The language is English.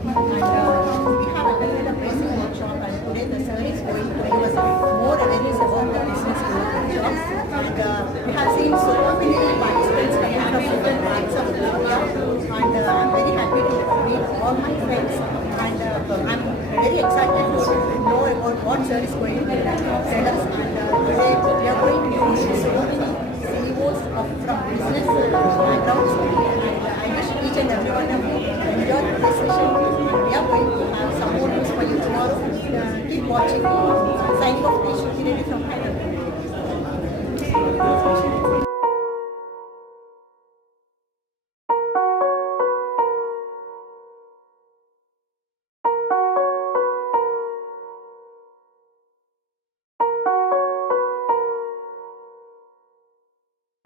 We have attended a basic workshop, and today the sir is going to give us more awareness about the business growth workshops. We have seen so many participants coming from different parts of India, and I'm very happy to meet all my friends, and I'm very excited to know about what sir is going to tell us. And today we are going to meet so many CEOs from business backgrounds, and I wish each and every one of you enjoy this session. We are going to have some more news for you tomorrow. Keep watching. Signing off, Shruti Reddy from Hyderabad.